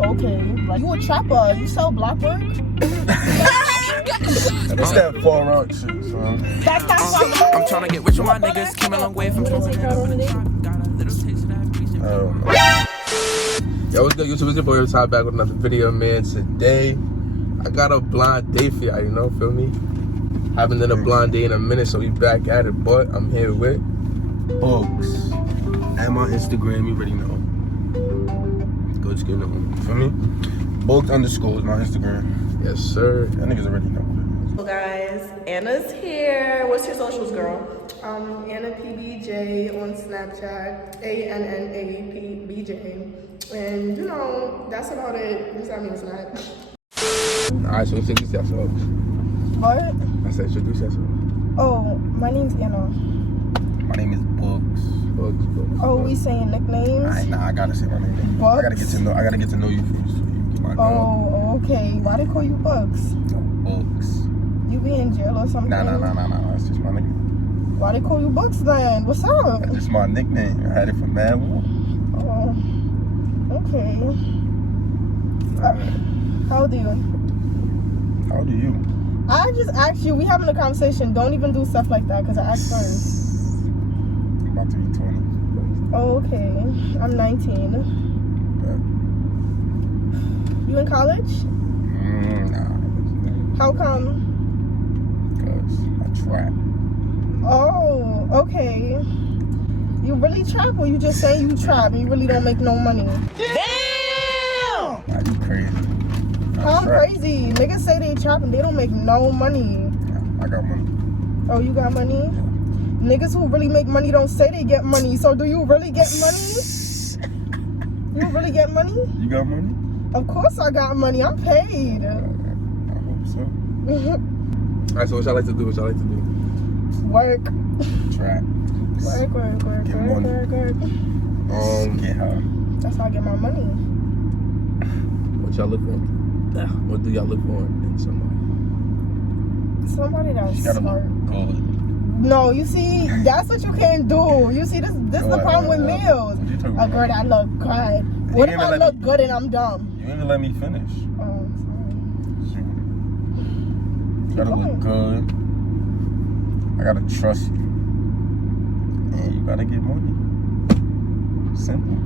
Okay. Like, you a trapper. You sell block work? It's that far out shit, son. That's not far. I'm trying to get rich with my niggas. Came a long way from prison. Got a little taste of that breeze. Yo, what's good, YouTube? It's your boy, Ty, back with another video, man. Today, I got a blind date for y'all, you know, feel me? Haven't done a blind date in a minute, so we back at it, but I'm here with Boogz. And my Instagram, you already know. Go just get them, feel me? Boogz _ is my Instagram. Yes, sir. That niggas already know. So guys, Anna's here. What's your socials, girl? annapbj on Snapchat, annapbj, and you know that's about it. Just I mean it's not. Alright, so introduce yourself. What? I said introduce yourself. Oh, my name's Anna. My name is Boogz. Boogz. Oh, we saying nicknames? Alright, nah, I gotta say my name. Boogz? I gotta get to know you first. So you get my girl. Oh, okay. Why they call you Boogz? Boogz. You be in jail or something? Nah. That's just my nickname. Why they call you Boogz then? What's up? That's just my nickname. I had it from Mad Wolf. Oh, okay. How old are you? How old are you? I just asked you. We having a conversation. Don't even do stuff like that because I asked first. I'm about to be 20. Oh, okay. I'm 19. But, You in college? nah. How come? Because I trap. Oh, okay. You really trap or you just say you trap and you really don't make no money? Nah, you crazy. I'm crazy. Niggas say they trap and they don't make no money. Nah, I got money. Oh, you got money? Yeah. Niggas who really make money don't say they get money. So do you really get money? You really get money? You got money? Of course I got money. I'm paid. I hope so. Alright, so what y'all like to do? Work. Trap. Work. Get money. Get her. That's how I get my money. What y'all look for? What do y'all look for in somebody? Somebody that's She gotta smart. look good. No, you see, that's what you can't do. You see, this is the problem with males. What you talking A girl about? that look good. What if I look good and I'm dumb? You ain't gonna let me finish. Oh, sorry. You gotta look good. I gotta trust you. And you gotta get money. Simple.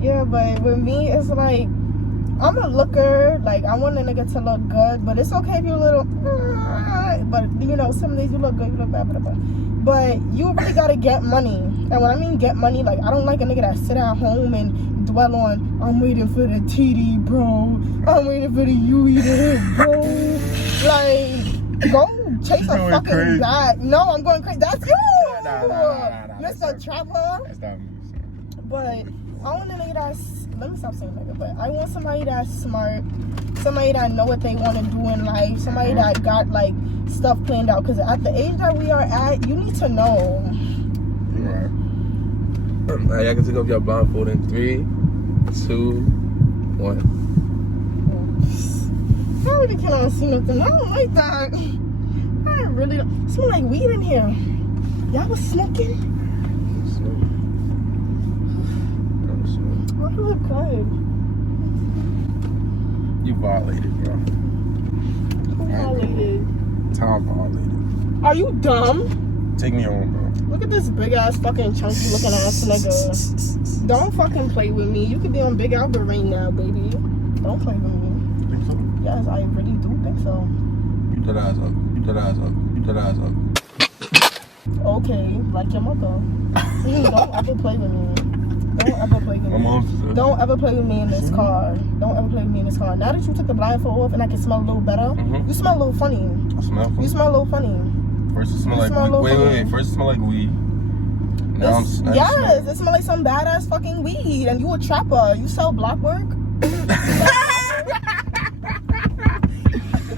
Yeah, but with me, it's like, I'm a looker. Like, I want a nigga to look good, but it's okay if you're a little, but you know, some days you look good, you look bad, but you really gotta get money. And when I mean get money, like, I don't like a nigga that sit at home and dwell on, I'm waiting for the TD, bro. I'm waiting for the UE to hit, bro. Like, go chase a fucking bag. No, I'm going crazy. That's you, Mr. Trapper. That's not me. But I want a nigga that's, let me stop saying nigga, but I want somebody that's smart, somebody that know what they want to do in life, somebody that got like stuff planned out. Because at the age that we are at, you need to know. Alright. Now y'all can take off your blindfold in 3, 2, 1. I really cannot see nothing. I don't like that. I really don't. Smell like weed in here. Y'all was smoking? I look good. You violated, bro. Who violated? Tom violated. Are you dumb? Take me home, bro. Look at this big ass fucking chunky looking ass nigga. Don't fucking play with me. You could be on Big Albert right now, baby. Don't play with me. You think so? Yes, I really do think so. You dead ass up. Okay, like your mother. Don't ever play with me. Don't ever play with me. My mom said. Don't ever play with me in this car. Don't ever play with me in this car. Now that you took the blindfold off and I can smell a little better, you smell a little funny. I smell funny. You smell a little funny. First it smell like weed. Wait. First it smell like weed. Now I'm yes, it smell like some badass fucking weed. And you a trapper. You sell block work?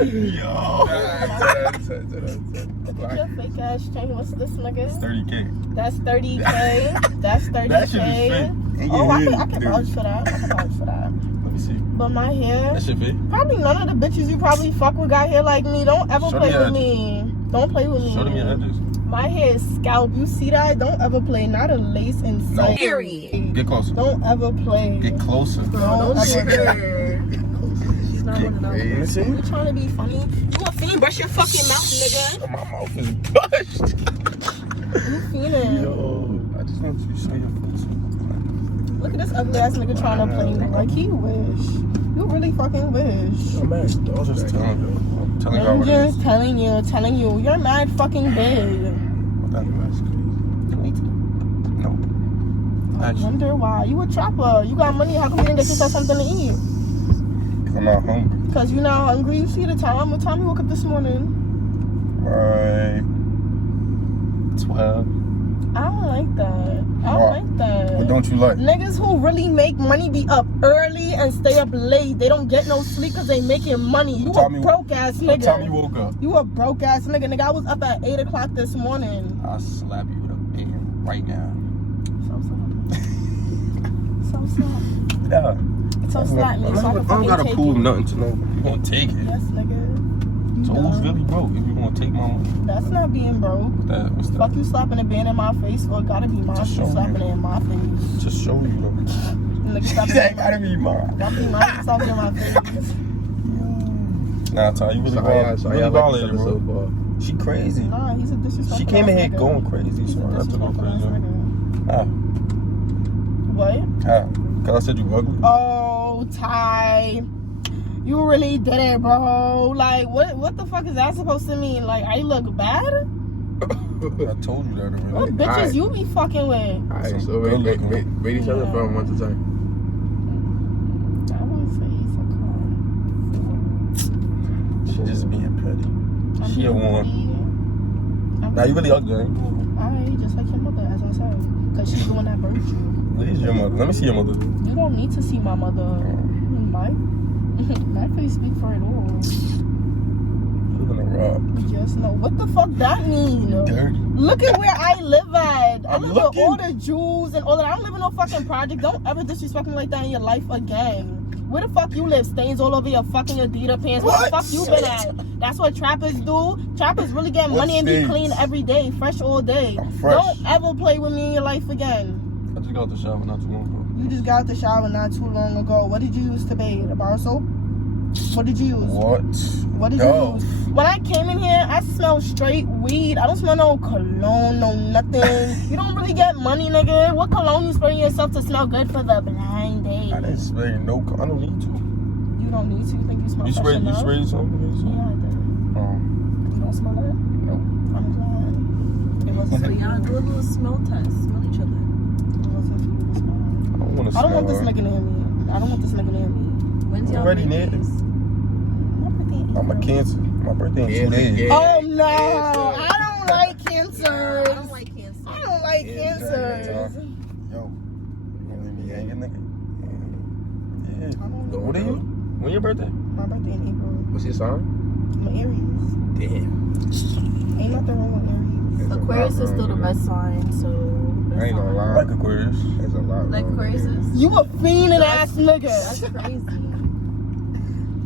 Yo. Look at your fake ass chain. What's this, nigga? It's 30K. That's 30K. That's 30K. That shit is fake. Oh, I can vouch for that. Let me see. But my hair. That shit fake? Probably none of the bitches you probably fuck with got hair like me. Don't ever play with me. Don't play with me. Show them your edges. My hair is scalp. You see that? Don't ever play. Not a lace in sight. Period. Get closer. Don't ever play. Get closer. Don't ever. She's not one of those. Crazy. You trying to be funny? You a fiend? Brush your fucking mouth, nigga. My mouth is busted. You fiending? Yo, I just want you to show your face. Look at this ugly ass nigga trying to play me. Like he wish. You really fucking wish. I'm mad. I was just telling you. I'm telling you I'm what it is. just telling you. You're mad fucking big. That's crazy. No. I wonder why. You a trapper. You got money. How come you didn't get yourself something to eat? I'm not hungry. Cause you not hungry. You see the time. What time you woke up this morning? Right. 12. I don't like that. I don't like that. What don't you like? Niggas who really make money be up early and stay up late. They don't get no sleep because they making money. You a broke ass nigga. What time you woke up? You a broke ass nigga. Nigga, I was up at 8 o'clock this morning. I'll slap you with a band right now. So Yeah. So slap me. So I can fucking gotta take prove it. nothing to nobody. You gonna take it. Yes, nigga. You So who's dumb. really broke if you gonna take my money? That's not being broke. What's that? Fuck you slapping a band in my face, or it gotta be mine. Just You show slapping me. it in my face. Just show you though. Nigga, stop it. That gotta be mine. Gotta be mine. Stop it in my face. Nah, Ty, you really violated, bro. She crazy. Nah, he's a disrespectful. She came in here nigga. going crazy, He's so a I have to go disrespectful crazy. ass nigga. Ah, What? ah. Cause I said you ugly. Oh, Ty. You really did it, bro. Like, what the fuck is that supposed to mean? Like, I look bad? I told you that already. What bitches Alright. you be fucking with? Alright, so rate each other from 1 to 10. I wouldn't say he's a con. She just being petty. She a I'm one. Nah, you really ugly, ain't you? I just like your mother, as I said. Because she's the one that birthed you. Where's your mother? Let me see your mother. You don't need to see my mother. My face speak for it all. You live in a rock. Just know. What the fuck that mean? Dirty. Look at where I live at. I I'm live looking. with all the Jews and all that. I don't live in no fucking project. Don't ever disrespect me like that in your life again. Where the fuck you live? Stains all over your fucking Adidas pants. Where the fuck you been at? That's what trappers do. Trappers really get What money and be stains? clean every day, fresh all day. I'm fresh. Don't ever play with me in your life again. I just got out the shower not too long ago. You just got out the shower not too long ago. What did you use to bathe? A bar soap? What did you use? What did you use? When I came in here, I smell straight weed. I don't smell no cologne, no nothing. You don't really get money, nigga. What cologne you spraying yourself to smell good for the blind date? I didn't spray no. I don't need to. You don't need to. You think you smell You fresh sprayed enough? something? Yeah, I did. You don't smell it? No. I'm glad. It wasn't So for you. y'all do a little smell test. Smell each other. It wasn't for you to smell. I don't want to I don't want smell this her. nigga near me. I don't want this nigga near me. When's y'all Already near. birthdays? My birthday ain't I'm a April. Cancer. My birthday in 2 days. Yeah. Oh no! Cancer. I don't like I cancers. don't like cancer. I don't like Yeah, cancers. Yo, you gonna leave me hanging, nigga? Yeah. I don't know. What are you? When your birthday? My birthday in April. What's your sign? I'm an Aries. Damn. Ain't nothing wrong with Aries. Aquarius is still the best sign, so. I ain't gonna I lie. like Aquarius. There's a lot. Like wrong with Aquarius it. is? You a fiending ass That's nigga. crazy.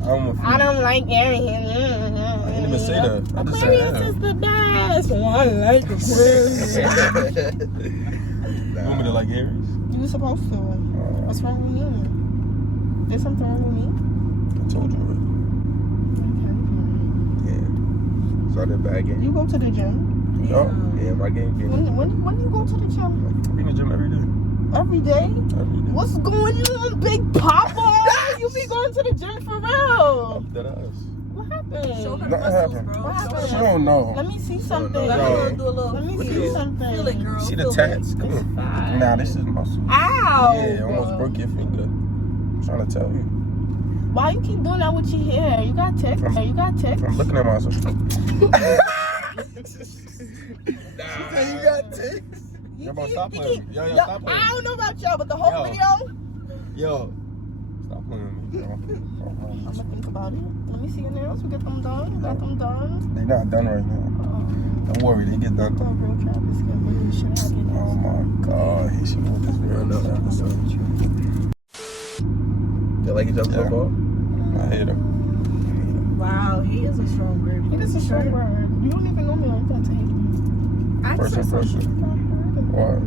I'm a I don't like Aries. I didn't even say that. I just said Aquarius that. is the best. Oh, I like Aquarius. You want me to like Aries? You were supposed to. What's wrong with me? There's something wrong with me? I told you already. Yeah. So I did bad game. You go to the gym. Yo, Yeah, my game. When do you go to the gym? I be in the gym every day. Every day? Every day. What's going on, Big Papa? You be going to the gym for real? That ass. What Show happened? her Nothing muscles, happened. bro. What Show happened? her She muscles. don't know. Let me see something. Let Yo. me do a little. Let me feel see it. something. Feel it, girl. See the Feel it. tats? Come on. Nah, this is muscle. Ow! Yeah, almost broke your finger. I'm trying to tell you. Why you keep doing that with your hair? You got ticks? You got ticks? I'm looking at myself. You got ticks. Yo, bro, stop playing. Yo, Yo, stop playing. I don't know about y'all, but the whole Yo. video, Yo, stop playing with me, bro. I'm gonna think about it. Let me see your nails. We get them done. You got them done. They're not done right now. Don't worry, they get done. Oh, real Travis get really shit out of Oh my God, he should know this real episode. They like each other so Yeah. far? I hate him. Wow, he is a strong word. It is a strong word. You don't even know me like that to hate me. First impression. Why?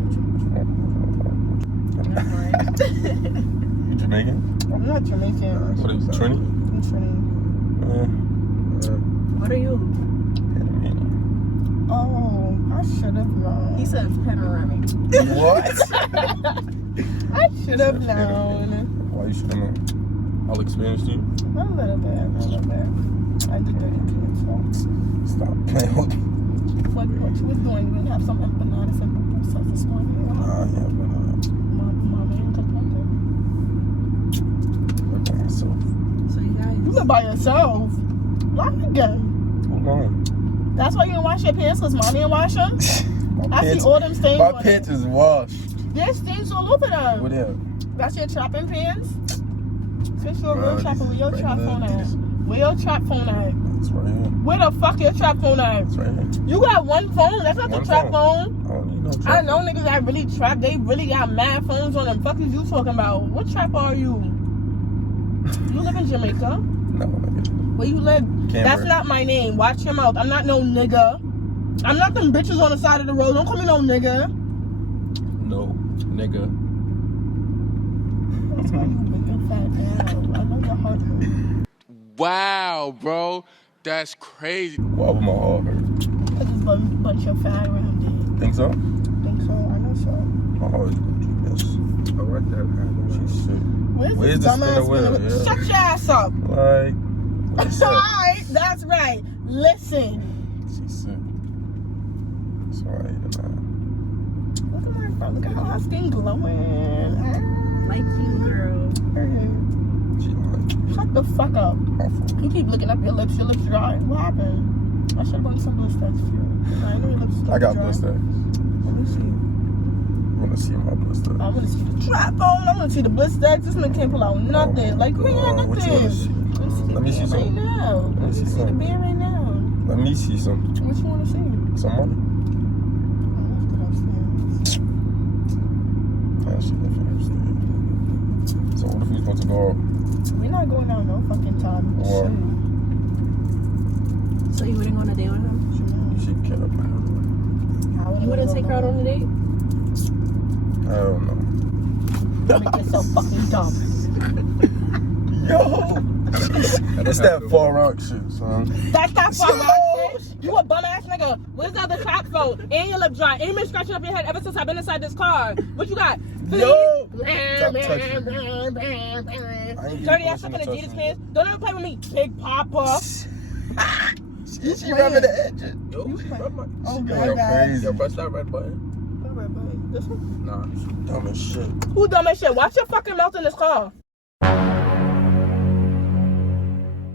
You Jamaican? I'm not Jamaican. What is it, Trini? I'm Trini. What are you? Oh, I should have known. He said panoramic. What? I should have known. Why you should have known? All experience to you? A little bit. I did that in so. Stop playing with me. What you was doing? You didn't have some empanadas and stuff this morning. Yeah, but Mama, you took that thing. work on myself. So you guys. You live by yourself. Lock again. Hold on. That's why you didn't wash your pants, because mommy didn't wash them? I see all them stains My on pants is washed. There's stains all over them. What else? That's your trapping pants? Since you're a Bro, real trapper, where your these trap phone regular at? Where your trap phone at? It's right here. Where the fuck your trap phone at? It's right here. You got one phone? That's not One the trap phone. I don't need no trap. I know niggas that really trap. They really got mad phones on them. Fuck is you talking about? What trap are you? You live in Jamaica? No, nigga. Where you live? Canberra. That's not my name. Watch your mouth. I'm not no nigga. I'm not them bitches on the side of the road. Don't call me no nigga. No, nigga. That's why you big and fat ass. I know your heart hurt. Wow, bro. That's crazy. Why would my heart hurt? Cause it's bunch of fat around it. Think so? Think so? I know so. My heart is going to this. Oh, right there. She's sick. Where's Where's this the dumbass spinner wheel? spinner? Yeah. Shut your ass up. Like, what's that? Alright, that's right. Listen. She's sick. It's alright, Look at my phone. Look at how my skin glowing. Like you, girl. She like, Shut the fuck up. awful. You keep looking up your lips. Your lips dry. What happened? I should have bought some blisters for you. I know your lips I got dry. blisters. Let me see. You want to see my blisters? I want to see the trap phone. I want to see the blisters. This man can't pull out nothing. Like, we ain't nothing. What you want to see? Let me see Right some. now. Let me see the some. beer right now. Let me see some. What you want to see? Some money. I left it upstairs. Yeah, she left it upstairs. So what if we supposed to go out? We're not going out no fucking time. Why? So you wouldn't go on a date with him? She care about it. You wouldn't take her out on a date? I don't know. Make yourself fucking dumb. Yo! It's that far rock shit, son. That's that far right? You a bum ass nigga. Where's the other trap phone? And your lip dry. And you been scratching up your head ever since I've been inside this car. What you got? Yo! Stop touching. Dirty ass up in Adidas pants. Don't ever play with me, Big Papa. She rubbing the edges. Yo, rub my. Oh Yo, my you're god. crazy. Yo, press that red button. This one? Nah. Dumb as shit. Who dumb as shit? Watch your fucking mouth in this car.